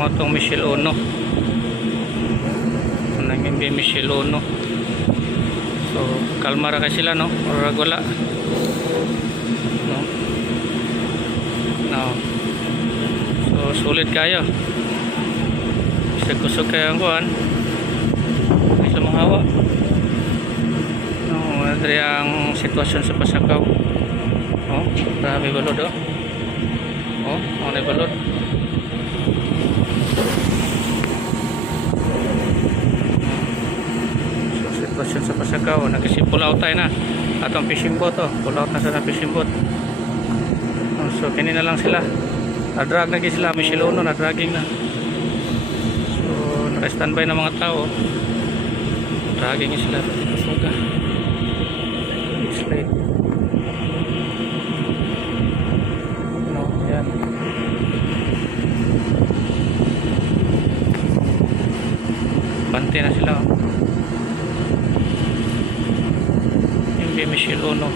mo itong Michelle Ono. Nanging bi Michelle Ono. So, kalma ra kay sila, no? Or wala. No? No. So, sulit kayo. Bisa kusog kayo ang kuhan. Ay sa mga hawa. No, madri ang sitwasyon sa Pasakaw. Oh, grabe balod, oh. Oh, ano balod. So, sitwasyon sa Pasakaw. Nagkisipull out tayo na. Atong fishing boat, oh. Out na sa fishing boat. Oh, so, kini na lang sila. Na-drag na sila. May silono, na-dragging na. So, naka-standby na mga tao. Dragging sila. Suga. Slate. No, yan. Na sila. oh. Yung Michelle Uno.